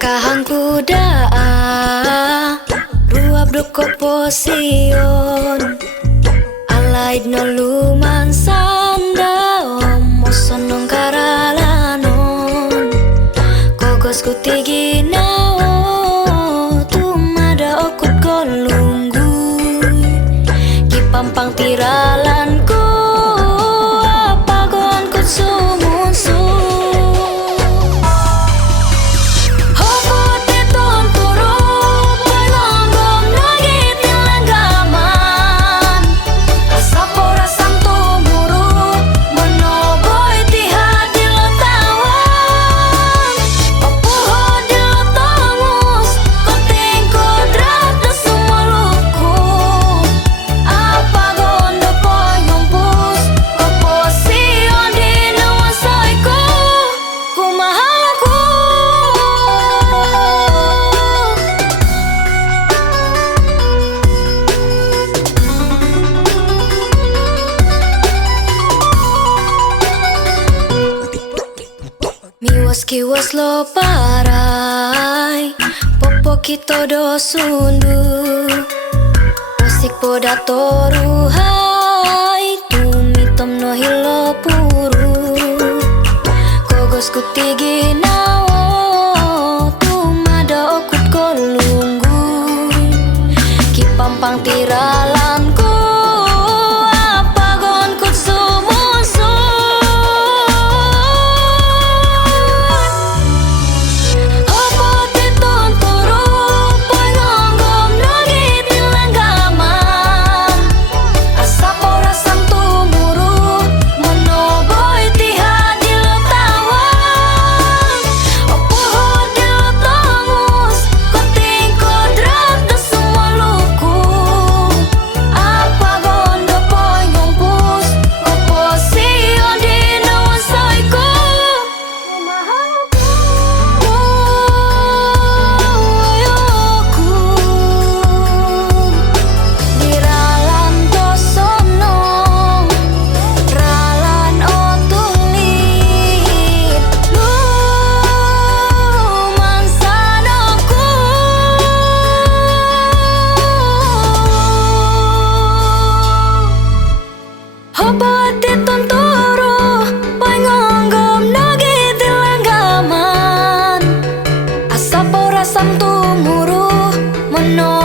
Kahang kuda ruap doko posion alaid no luman sanda mosonong karalanon kogos kutigi nao tumada okut kolunggu kipampang tiralanku apagon kut sumunsu. Kiwas lo parai popo kito do sundu musik poda toru hai tumitom no hilo puru kogos kutigi nao tumada okut kolunggu kipampang tiralanku apagon kut sumunsu. Hobate tontoro pangonggom nagi tilanggaman asapora sam tumuru mono